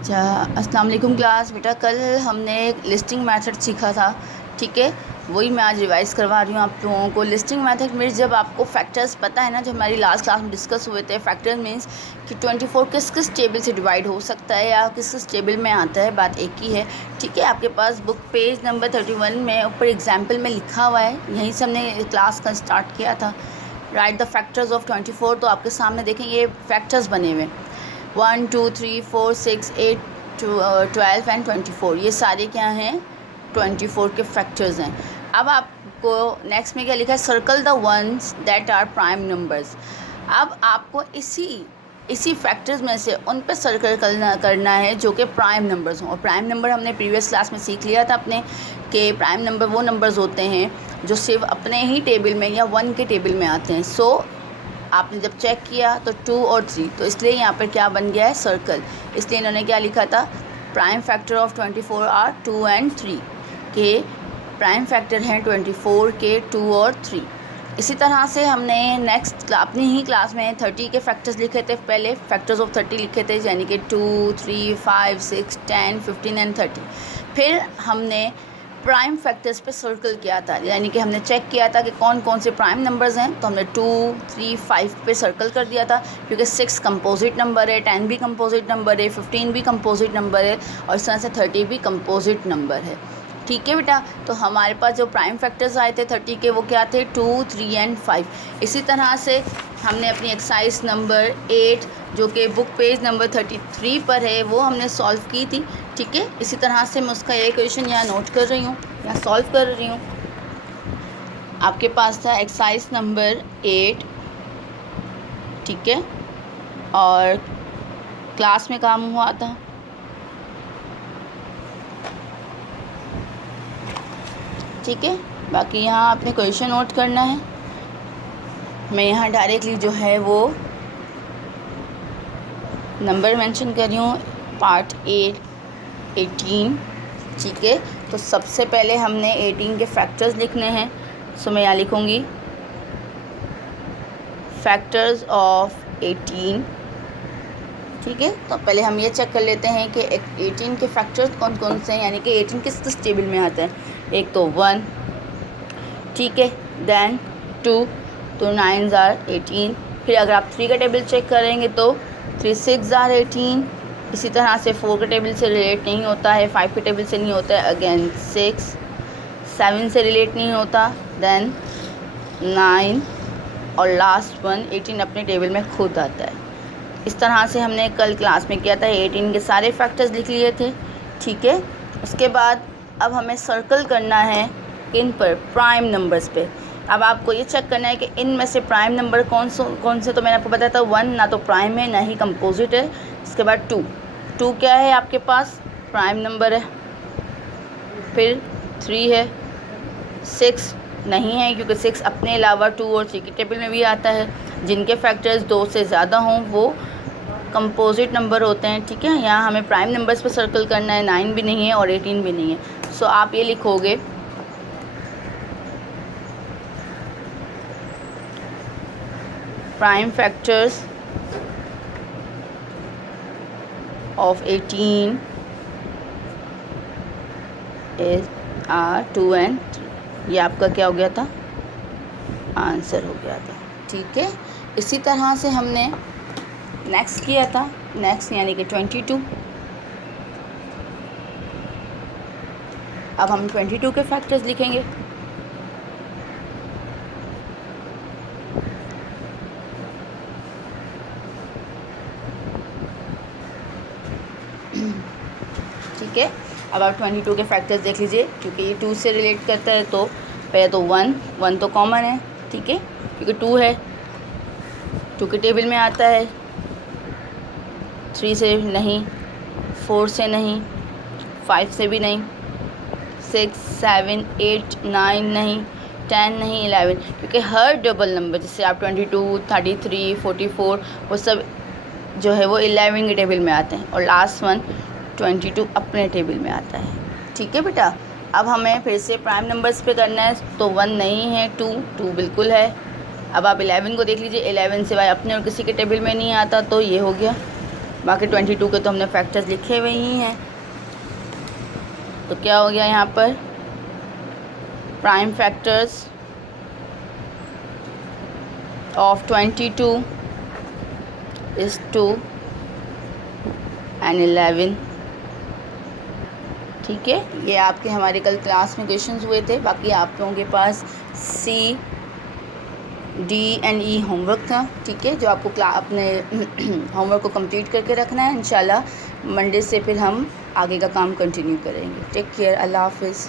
अच्छा, अस्सलाम वालेकुम क्लास। बेटा कल हमने लिस्टिंग मेथड सीखा था, ठीक है। वही मैं आज रिवाइज़ करवा रही हूँ आप लोगों को। लिस्टिंग मेथड में जब आपको फैक्टर्स पता है ना, जो हमारी लास्ट क्लास में डिस्कस हुए थे, फैक्टर मीन्स कि 24 किस किस टेबल से डिवाइड हो सकता है या किस किस टेबल में आता है, बात एक ही है, ठीक है। आपके पास बुक पेज नंबर 31 में ऊपर एग्जाम्पल में लिखा हुआ है, यहीं से हमने क्लास का स्टार्ट किया था। राइट द फैक्टर्स ऑफ 24, तो आपके सामने देखें ये फैक्टर्स बने हुए 1 2 3 4 6 8 12 एंड 24, ये सारे क्या हैं 24 के फैक्टर्स हैं। अब आपको नेक्स्ट में क्या लिखा है, circle the ones that are prime numbers. अब आपको इसी फैक्टर्स में से उन पे सर्कल करना है जो कि प्राइम नंबर्स हों। और प्राइम नंबर हमने प्रीवियस क्लास में सीख लिया था अपने कि प्राइम नंबर वो नंबर्स होते हैं जो सिर्फ अपने ही टेबल में या 1 के टेबल में आते हैं। सो आपने जब चेक किया तो 2 और 3, तो इसलिए यहाँ पर क्या बन गया है, सर्कल। इसलिए इन्होंने क्या लिखा था, prime factor of 24 are 2 and 3, के प्राइम फैक्टर हैं 24 के 2 और 3। इसी तरह से हमने नेक्स्ट अपनी ही क्लास में 30 के फैक्टर्स लिखे थे। पहले फैक्टर्स ऑफ 30 लिखे थे, यानी कि 2 3 5 6 10 15 एंड 30। फिर हमने प्राइम फैक्टर्स पे सर्कल किया था, यानी कि हमने चेक किया था कि कौन कौन से प्राइम नंबर्स हैं। तो हमने 2 3 5 पे सर्कल कर दिया था, क्योंकि 6 कंपोजिट नंबर है, 10 भी कंपोजिट नंबर है, 15 भी कंपोजिट नंबर है, और इस तरह से 30 भी कंपोजिट नंबर है, ठीक है बेटा। तो हमारे पास जो प्राइम फैक्टर्स आए थे 30 के, वो क्या थे, 2 3 एंड 5। इसी तरह से हमने अपनी एक्सरसाइज नंबर 8 जो कि बुक पेज नंबर 33 पर है, वो हमने सॉल्व की थी, ठीक है। इसी तरह से मैं उसका एक क्वेश्चन यहाँ नोट कर रही हूँ या सॉल्व कर रही हूँ। आपके पास था एक्सरसाइज नंबर 8, ठीक है, और क्लास में काम हुआ था, ठीक है। बाकी यहाँ आपने क्वेश्चन नोट करना है। मैं यहाँ डायरेक्टली जो है वो नंबर मेंशन कर रही हूँ, पार्ट 18, ठीक है। तो सबसे पहले हमने 18 के फैक्टर्स लिखने हैं। सो मैं यहाँ लिखूँगी फैक्टर्स ऑफ 18, ठीक है। तो पहले हम ये चेक कर लेते हैं कि 18 के फैक्टर्स कौन कौन से हैं, यानी कि 18 किस किस टेबल में आता है। एक तो 1, ठीक है, देन 2, तो 9 आर 18। फिर अगर आप 3 का टेबल चेक करेंगे तो 3 6 आर 18। इसी तरह से 4 के टेबल से रिलेट नहीं होता है, 5 के टेबल से नहीं होता है, अगेन 6 7 से रिलेट नहीं होता, देन 9, और लास्ट वन 18 अपने टेबल में खुद आता है। इस तरह से हमने कल क्लास में किया था, 18 के सारे फैक्टर्स लिख लिए थे, ठीक है। उसके बाद अब हमें सर्कल करना है इन पर, प्राइम नंबर्स पे। अब आपको ये चेक करना है कि इन में से प्राइम नंबर कौन से। तो मैंने आपको बताया था 1 ना तो प्राइम है ना ही कंपोजिट है। इसके बाद 2 क्या है आपके पास, प्राइम नंबर है। फिर 3 है, 6 नहीं है, क्योंकि 6 अपने अलावा 2 और 3 के टेबल में भी आता है। जिनके फैक्टर्स 2 से ज़्यादा हों वो कंपोजिट नंबर होते हैं, ठीक है। यहाँ हमें प्राइम नंबर्स पे सर्कल करना है, 9 भी नहीं है और 18 भी नहीं है। सो आप ये लिखोगे prime factors of 18 is 2 and 3। ये आपका क्या हो गया था, आंसर हो गया था, ठीक है। इसी तरह से हमने नेक्स्ट किया था, नेक्स्ट यानी कि 22। अब हम 22 के फैक्टर्स लिखेंगे। ठीक है, अब आप 22 के फैक्टर्स देख लीजिए, क्योंकि ये 2 से रिलेट करता है। तो पहले तो 1 तो कॉमन है, ठीक है, क्योंकि 2 है, 2 के टेबल में आता है। 3 से नहीं, 4 से नहीं, 5 से भी नहीं, 6 7 8 9 नहीं, 10 नहीं, 11, क्योंकि हर डबल नंबर जैसे आप 22 33 44 वो सब जो है वो 11 के टेबल में आते हैं, और लास्ट वन 22 अपने टेबल में आता है, ठीक है बेटा। अब हमें फिर से प्राइम नंबर्स पे करना है। तो 1 नहीं है, 2 बिल्कुल है। अब आप 11 को देख लीजिए, 11 सिवाय अपने और किसी के टेबल में नहीं आता, तो ये हो गया बाकी 22 के तो हमने फैक्टर्स लिखे हुए ही हैं। तो क्या हो गया यहाँ पर, prime factors of 22 is 2 and 11। ठीक है, ये आपके हमारे कल क्लास में क्वेश्चंस हुए थे। बाकी आप लोगों के पास C, D and E homework था। ठीक है, जो आपको अपने होमवर्क को कंप्लीट करके रखना है। इंशाल्लाह मंडे से फिर हम आगे का काम कंटिन्यू करेंगे। टेक केयर, अल्लाह हाफिज़।